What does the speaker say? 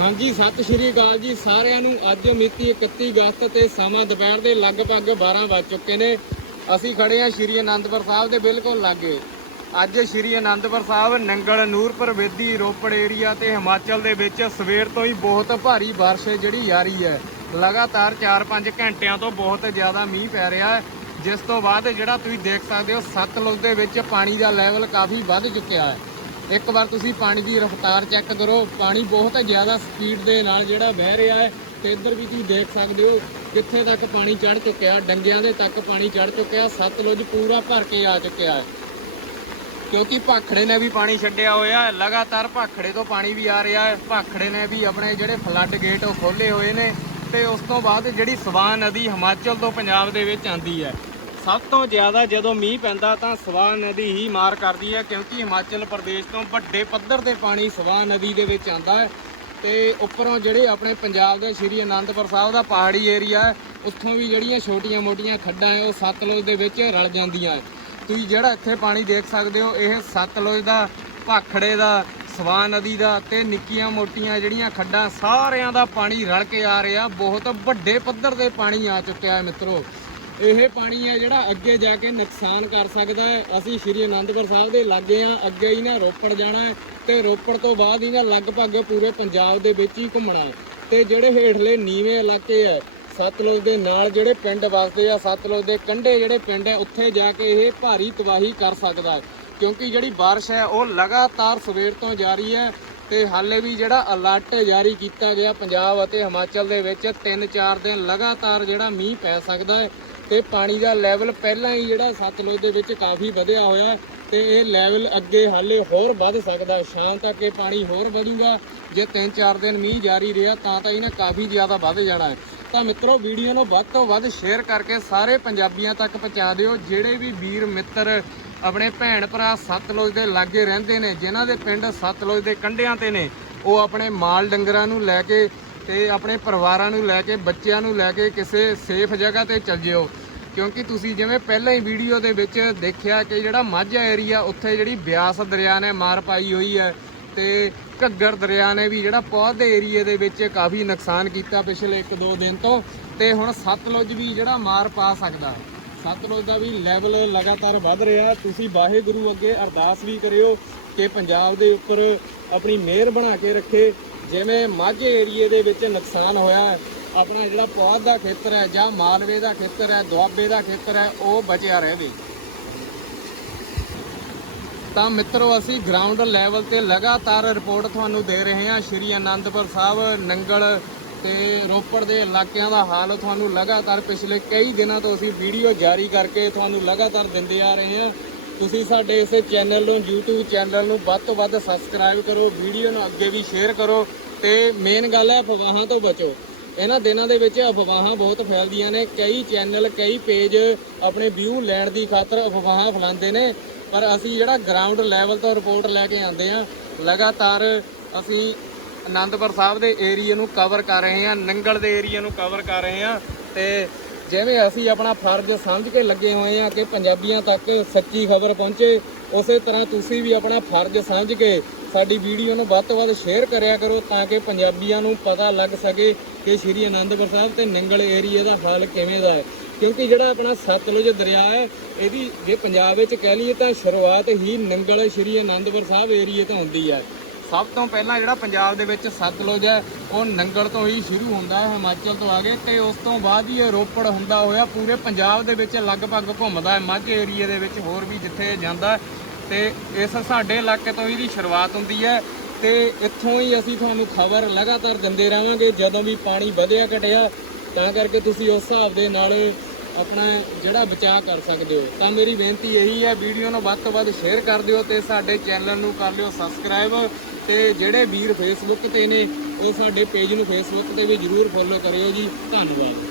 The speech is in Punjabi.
ਹਾਂਜੀ, ਸਤਿ ਸ਼੍ਰੀ ਅਕਾਲ ਜੀ ਸਾਰਿਆਂ ਨੂੰ। ਅੱਜ ਮਿਤੀ 31 ਅਗਸਤ ਤੇ ਸਮਾਂ ਦੁਪਹਿਰ ਦੇ ਲਗਭਗ 12 ਵੱਜ ਚੁੱਕੇ ਨੇ। ਅਸੀਂ ਖੜੇ ਹਾਂ ਸ਼੍ਰੀ ਅਨੰਦਪੁਰ ਸਾਹਿਬ ਦੇ ਬਿਲਕੁਲ ਲਾਗੇ। ਅੱਜ ਸ਼੍ਰੀ ਅਨੰਦਪੁਰ ਸਾਹਿਬ ਨੰਗਲ ਨੂਰਪੁਰ ਵੇਦੀ ਰੋਪੜ ਏਰੀਆ ਤੇ ਹਿਮਾਚਲ ਦੇ ਵਿੱਚ ਸਵੇਰ ਤੋਂ ਹੀ ਬਹੁਤ ਭਾਰੀ ਬਾਰਿਸ਼ ਜਿਹੜੀ ਜਾਰੀ ਹੈ। ਲਗਾਤਾਰ 4-5 ਘੰਟਿਆਂ ਤੋਂ ਬਹੁਤ ਜ਼ਿਆਦਾ ਮੀਂਹ ਪੈ ਰਿਹਾ ਹੈ। ਜਿਸ ਤੋਂ ਬਾਅਦ ਜਿਹੜਾ ਤੁਸੀਂ ਦੇਖ ਸਕਦੇ ਹੋ, ਸਤਲੁਜ ਦੇ ਵਿੱਚ ਪਾਣੀ ਦਾ ਲੈਵਲ ਕਾਫੀ ਵੱਧ ਚੁੱਕਿਆ ਹੈ। ਇੱਕ ਵਾਰ ਤੁਸੀਂ ਪਾਣੀ ਦੀ ਰਫ਼ਤਾਰ ਚੈੱਕ ਕਰੋ। ਪਾਣੀ ਬਹੁਤ ਜ਼ਿਆਦਾ ਸਪੀਡ ਦੇ ਨਾਲ ਜਿਹੜਾ ਵਹਿ ਰਿਹਾ ਹੈ ਤੇ ਇੱਧਰ ਵੀ ਤੁਸੀਂ ਦੇਖ ਸਕਦੇ ਹੋ ਕਿੱਥੇ ਤੱਕ ਪਾਣੀ ਚੜ ਚੁੱਕਿਆ। ਡੰਗਿਆਂ ਦੇ ਤੱਕ ਪਾਣੀ ਚੜ ਚੁੱਕਿਆ। ਸਤਲੁਜ ਪੂਰਾ ਭਰ ਕੇ ਆ ਚੁੱਕਿਆ ਹੈ। ਕਿਉਂਕਿ ਭਾਖੜੇ ਨੇ ਵੀ ਪਾਣੀ ਛੱਡਿਆ ਹੋਇਆ ਹੈ। ਲਗਾਤਾਰ ਭਾਖੜੇ ਤੋਂ ਪਾਣੀ ਵੀ ਆ ਰਿਹਾ ਹੈ। ਭਾਖੜੇ ਨੇ ਵੀ ਆਪਣੇ ਜਿਹੜੇ ਫਲੱਡ ਗੇਟ ਉਹ ਖੋਲੇ ਹੋਏ ਨੇ ਤੇ ਉਸ ਤੋਂ ਬਾਅਦ ਜਿਹੜੀ ਸਵਾਨ ਨਦੀ ਹਿਮਾਚਲ ਤੋਂ ਪੰਜਾਬ ਦੇ ਵਿੱਚ ਆਂਦੀ ਹੈ। ਸਭ ਤੋਂ ਜ਼ਿਆਦਾ ਜਦੋਂ ਮੀਂਹ ਪੈਂਦਾ ਤਾਂ ਸਵਾਨ ਨਦੀ ਹੀ ਮਾਰ ਕਰਦੀ ਹੈ, ਕਿਉਂਕਿ ਹਿਮਾਚਲ ਪ੍ਰਦੇਸ਼ ਤੋਂ ਵੱਡੇ ਪੱਧਰ ਤੇ ਪਾਣੀ ਸਵਾਨ ਨਦੀ ਦੇ ਵਿੱਚ ਆਂਦਾ ਹੈ ਤੇ ਉੱਪਰੋਂ ਜਿਹੜੇ ਆਪਣੇ ਪੰਜਾਬ ਦੇ ਸ਼੍ਰੀ ਅਨੰਦਪੁਰ ਸਾਹਿਬ ਦਾ ਪਹਾੜੀ ਏਰੀਆ ਹੈ, ਉੱਥੋਂ ਵੀ ਜਿਹੜੀਆਂ ਛੋਟੀਆਂ-ਮੋਟੀਆਂ ਖੱਡਾਂ ਹੈ, ਉਹ ਸਤਲੁਜ ਦੇ ਵਿੱਚ ਰਲ ਜਾਂਦੀਆਂ ਹੈ। ਤੁਸੀਂ ਜਿਹੜਾ ਇੱਥੇ ਪਾਣੀ ਦੇਖ ਸਕਦੇ ਹੋ, ਇਹ ਸਤਲੁਜ ਦਾ, ਭਾਖੜੇ ਦਾ ਸਵਾਨ ਨਦੀ ਦਾ ਤੇ ਨਿੱਕੀਆਂ ਮੋਟੀਆਂ ਜਿਹੜੀਆਂ ਖੱਡਾਂ, ਸਾਰਿਆਂ ਦਾ ਪਾਣੀ ਰਲ ਕੇ ਆ ਰਿਹਾ, ਬਹੁਤ ਵੱਡੇ ਪੱਧਰ ਤੇ ਪਾਣੀ ਆ ਚੁੱਕਿਆ ਹੈ ਮਿੱਤਰੋ। ਇਹ ਪਾਣੀ ਹੈ ਜਿਹੜਾ ਅੱਗੇ ਜਾ ਕੇ ਨੁਕਸਾਨ ਕਰ ਸਕਦਾ ਹੈ। ਅਸੀਂ ਸ਼੍ਰੀ ਅਨੰਦਪੁਰ ਸਾਹਿਬ ਦੇ ਲਾਗੇ ਆ ਅੱਗੇ ਹੀ ਨਾ ਰੋਪੜ ਜਾਣਾ ਹੈ ਤੇ ਰੋਪੜ ਤੋਂ ਬਾਅਦ ਹੀ ਨਾ ਲਗਭਗ ਪੂਰੇ ਪੰਜਾਬ ਦੇ ਵਿੱਚ ਹੀ ਘੁੰਮਣਾ ਹੈ। ਤੇ ਜਿਹੜੇ ਹੇਠਲੇ ਨੀਵੇਂ ਇਲਾਕੇ ਹੈ, ਸਤਲੁਜ ਦੇ ਨਾਲ ਜਿਹੜੇ ਪਿੰਡ ਵਸਦੇ ਆ, ਸਤਲੁਜ ਦੇ ਕੰਢੇ ਜਿਹੜੇ ਪਿੰਡ ਹੈ, ਉੱਥੇ ਜਾ ਕੇ ਇਹ ਭਾਰੀ ਤਬਾਹੀ ਕਰ ਸਕਦਾ ਹੈ। ਕਿਉਂਕਿ ਜਿਹੜੀ ਬਾਰਿਸ਼ ਹੈ, ਉਹ ਲਗਾਤਾਰ ਸਵੇਰ ਤੋਂ ਜਾਰੀ ਹੈ ਤੇ ਹਾਲੇ ਵੀ ਜਿਹੜਾ ਅਲਰਟ ਜਾਰੀ ਕੀਤਾ ਗਿਆ ਪੰਜਾਬ ਅਤੇ ਹਿਮਾਚਲ ਦੇ ਵਿੱਚ 3-4 ਦਿਨ ਲਗਾਤਾਰ ਜਿਹੜਾ ਮੀਂਹ ਪੈ ਸਕਦਾ ਹੈ। ਤੇ ਪਾਣੀ ਦਾ ਲੈਵਲ ਪਹਿਲਾਂ ਹੀ ਜਿਹੜਾ ਸਤਲੁਜ ਦੇ ਵਿੱਚ ਕਾਫੀ ਵਧਿਆ ਹੋਇਆ ਹੈ ਤੇ ਇਹ ਲੈਵਲ ਅੱਗੇ ਹਾਲੇ ਹੋਰ ਵੱਧ ਸਕਦਾ ਸ਼ਾਮ ਤੱਕ ਇਹ ਪਾਣੀ ਹੋਰ ਵਧੂਗਾ। ਜੇ 3-4 ਦਿਨ ਮੀਂਹ ਜਾਰੀ ਰਿਹਾ ਤਾਂ ਤਾਂ ਇਹਨੇ ਕਾਫੀ ਜ਼ਿਆਦਾ ਵੱਧ ਜਾਣਾ ਹੈ। ਤਾਂ ਮਿੱਤਰੋ, ਵੀਡੀਓ ਨੂੰ ਵੱਧ ਤੋਂ ਵੱਧ ਸ਼ੇਅਰ ਕਰਕੇ ਸਾਰੇ ਪੰਜਾਬੀਆਂ ਤੱਕ ਪਹੁੰਚਾ ਦਿਓ। ਜਿਹੜੇ ਵੀ ਵੀਰ, ਮਿੱਤਰ, ਆਪਣੇ ਭੈਣ ਭਰਾ ਸਤਲੁਜ ਦੇ ਲਾਗੇ ਰਹਿੰਦੇ ਨੇ, ਜਿਨ੍ਹਾਂ ਦੇ ਪਿੰਡ ਸਤਲੁਜ ਦੇ ਕੰਢਿਆਂ ਤੇ ਨੇ, ਉਹ ਆਪਣੇ ਮਾਲ ਡੰਗਰਾਂ ਨੂੰ ਲੈ ਕੇ ਤੇ ਆਪਣੇ ਪਰਿਵਾਰਾਂ ਨੂੰ ਲੈ ਕੇ, ਬੱਚਿਆਂ ਨੂੰ ਲੈ ਕੇ ਕਿਸੇ ਸੇਫ ਜਗ੍ਹਾ ਤੇ ਚੱਲ ਜਿਓ। ਕਿਉਂਕਿ ਤੁਸੀਂ ਜਿਵੇਂ ਪਹਿਲਾਂ ਹੀ ਵੀਡੀਓ ਦੇ ਵਿੱਚ ਦੇਖਿਆ ਕਿ ਜਿਹੜਾ ਮਾਝਾ ਏਰੀਆ, ਉੱਥੇ ਜਿਹੜੀ ਬਿਆਸ ਦਰਿਆ ਨੇ ਮਾਰ ਪਾਈ ਹੋਈ ਹੈ ਤੇ ਘੱਗਰ ਦਰਿਆ ਨੇ ਵੀ ਜਿਹੜਾ ਪੌਦ ਦੇ ਏਰੀਏ ਦੇ ਵਿੱਚ ਕਾਫੀ ਨੁਕਸਾਨ ਕੀਤਾ ਪਿਛਲੇ 1-2 ਦਿਨ ਤੋਂ ਤੇ ਹੁਣ ਸਤਲੁਜ ਵੀ ਜਿਹੜਾ ਮਾਰ ਪਾ ਸਕਦਾ। ਸਤਲੁਜ ਦਾ ਵੀ ਲੈਵਲ ਲਗਾਤਾਰ ਵੱਧ ਰਿਹਾ। ਤੁਸੀਂ ਵਾਹਿਗੁਰੂ ਅੱਗੇ ਅਰਦਾਸ ਵੀ ਕਰਿਓ ਕਿ ਪੰਜਾਬ ਦੇ ਉੱਪਰ ਆਪਣੀ ਮਿਹਰ ਬਣਾ ਕੇ ਰੱਖੇ। ਜਿਵੇਂ ਮਾਝੇ ਏਰੀਏ ਦੇ ਵਿੱਚ ਨੁਕਸਾਨ ਹੋਇਆ ਆਪਣਾ ਜਿਹੜਾ ਪੌਦ ਦਾ ਖੇਤਰ ਹੈ ਜਾਂ ਮਾਲਵੇ ਦਾ ਖੇਤਰ ਹੈ, ਦੁਆਬੇ ਦਾ ਖੇਤਰ ਹੈ, ਉਹ ਬਚਿਆ ਰਹੇ। ਤਾਂ ਮਿੱਤਰੋ, ਅਸੀਂ ਗਰਾਊਂਡ ਲੈਵਲ ਤੇ ਲਗਾਤਾਰ ਰਿਪੋਰਟ ਤੁਹਾਨੂੰ ਦੇ ਰਹੇ ਹਾਂ। ਸ਼੍ਰੀ ਅਨੰਦਪੁਰ ਸਾਹਿਬ, ਨੰਗਲ ਤੇ ਰੋਪੜ ਦੇ ਇਲਾਕਿਆਂ ਦਾ ਹਾਲ ਤੁਹਾਨੂੰ ਲਗਾਤਾਰ ਪਿਛਲੇ ਕਈ ਦਿਨਾਂ ਤੋਂ ਅਸੀਂ ਵੀਡੀਓ ਜਾਰੀ ਕਰਕੇ ਤੁਹਾਨੂੰ ਲਗਾਤਾਰ ਦਿੰਦੇ ਆ ਰਹੇ ਹਾਂ। ਤੁਸੀਂ ਸਾਡੇ ਇਸ ਚੈਨਲ ਨੂੰ, YouTube ਚੈਨਲ ਨੂੰ ਵੱਧ ਤੋਂ ਵੱਧ ਸਬਸਕ੍ਰਾਈਬ ਕਰੋ ਵੀਡੀਓ ਨੂੰ ਅੱਗੇ ਵੀ ਸ਼ੇਅਰ ਕਰੋ ਤੇ ਮੇਨ ਗੱਲ ਹੈ, ਅਫਵਾਹਾਂ ਤੋਂ ਬਚੋ। ਇਹਨਾਂ ਦਿਨਾਂ ਦੇ ਵਿੱਚ ਅਫਵਾਹਾਂ ਬਹੁਤ ਫੈਲਦੀਆਂ ਨੇ। ਕਈ ਚੈਨਲ, ਕਈ ਪੇਜ ਆਪਣੇ ਵਿਊ ਲੈਣ ਦੀ ਖਾਤਰ ਅਫਵਾਹਾਂ ਫੈਲਾਉਂਦੇ ਨੇ। ਪਰ ਅਸੀਂ ਜਿਹੜਾ ਗਰਾਊਂਡ ਲੈਵਲ ਤੋਂ ਰਿਪੋਰਟ ਲੈ ਕੇ ਆਉਂਦੇ ਆ ਲਗਾਤਾਰ ਅਸੀਂ ਆਨੰਦਪੁਰ ਸਾਹਿਬ ਦੇ ਏਰੀਆ ਨੂੰ ਕਵਰ ਕਰ ਰਹੇ ਹਾਂ, ਨੰਗਲ ਦੇ ਏਰੀਆ ਨੂੰ ਕਵਰ ਕਰ ਰਹੇ ਹਾਂ ਤੇ ਜਿਵੇਂ ਅਸੀਂ ਆਪਣਾ ਫਰਜ਼ ਸਮਝ ਕੇ ਲੱਗੇ ਹੋਏ ਆ ਕਿ ਪੰਜਾਬੀਆਂ ਤੱਕ ਸੱਚੀ ਖਬਰ ਪਹੁੰਚੇ, ਉਸੇ ਤਰ੍ਹਾਂ ਤੁਸੀਂ ਵੀ ਆਪਣਾ ਫਰਜ਼ ਸਮਝ ਕੇ ਸਾਡੀ ਵੀਡੀਓ ਨੂੰ ਵੱਧ ਤੋਂ ਵੱਧ ਸ਼ੇਅਰ ਕਰਿਆ ਕਰੋ ਤਾਂ ਕਿ ਪੰਜਾਬੀਆਂ ਨੂੰ ਪਤਾ ਲੱਗ ਸਕੇ ਕਿ ਸ਼੍ਰੀ ਅਨੰਦਪੁਰ ਸਾਹਿਬ ਤੇ ਨੰਗਲ ਏਰੀਆ ਦਾ ਹਾਲ ਕਿਵੇਂ ਦਾ ਹੈ। ਕਿਉਂਕਿ ਜਿਹੜਾ ਆਪਣਾ ਸਤਲੁਜ ਦਰਿਆ ਹੈ, ਇਹਦੀ ਜੇ ਪੰਜਾਬ ਵਿੱਚ ਕਹਿ ਲਈਏ ਤਾਂ ਸ਼ੁਰੂਆਤ ਹੀ ਨੰਗਲ ਸ਼੍ਰੀ ਅਨੰਦਪੁਰ ਸਾਹਿਬ ਏਰੀਏ ਤੋਂ ਹੁੰਦੀ ਹੈ। ਸਭ ਤੋਂ ਪਹਿਲਾਂ ਜਿਹੜਾ ਪੰਜਾਬ ਦੇ ਵਿੱਚ ਸਤਲੁਜ ਹੈ, ਉਹ ਨੰਗਲ ਤੋਂ ਹੀ ਸ਼ੁਰੂ ਹੁੰਦਾ ਹੈ, ਹਿਮਾਚਲ ਤੋਂ ਆ ਕੇ ਤੇ ਉਸ ਤੋਂ ਬਾਅਦ ਹੀ ਇਹ ਰੋਪੜ ਹੁੰਦਾ ਹੋਇਆ, ਪੂਰੇ ਪੰਜਾਬ ਦੇ ਵਿੱਚ ਲਗਭਗ ਘੁੰਮਦਾ ਹੈ ਮਾਝੇ ਏਰੀਏ ਦੇ ਵਿੱਚ ਹੋਰ ਵੀ ਜਿੱਥੇ ਜਾਂਦਾ ਤੇ ਇਸ ਸਾਡੇ ਇਲਾਕੇ ਤੋਂ ਇਹਦੀ ਸ਼ੁਰੂਆਤ ਹੁੰਦੀ ਹੈ ਤੇ ਇੱਥੋਂ ਹੀ ਅਸੀਂ ਤੁਹਾਨੂੰ ਖਬਰ ਲਗਾਤਾਰ ਦਿੰਦੇ ਰਹਾਂਗੇ, ਜਦੋਂ ਵੀ ਪਾਣੀ ਵਧਿਆ ਘਟਿਆ, ਤਾਂ ਕਰਕੇ ਤੁਸੀਂ ਉਸ ਹਿਸਾਬ ਦੇ ਨਾਲ ਆਪਣਾ ਜਿਹੜਾ ਬਚਾਅ ਕਰ ਸਕਦੇ ਹੋ। ਤਾਂ ਮੇਰੀ ਬੇਨਤੀ ਇਹੀ ਹੈ, ਵੀਡੀਓ ਨੂੰ ਵੱਧ ਤੋਂ ਵੱਧ ਸ਼ੇਅਰ ਕਰ ਦਿਓ ਤੇ ਸਾਡੇ ਚੈਨਲ ਨੂੰ ਕਰ ਲਿਓ ਸਬਸਕ੍ਰਾਈਬ ਤੇ ਜਿਹੜੇ ਵੀਰ ਫੇਸਬੁੱਕ ਤੇ ਨੇ, ਉਹ ਸਾਡੇ ਪੇਜ ਨੂੰ ਫੇਸਬੁੱਕ ਤੇ ਵੀ ਜਰੂਰ ਫੋਲੋ ਕਰਿਓ ਜੀ। ਧੰਨਵਾਦ।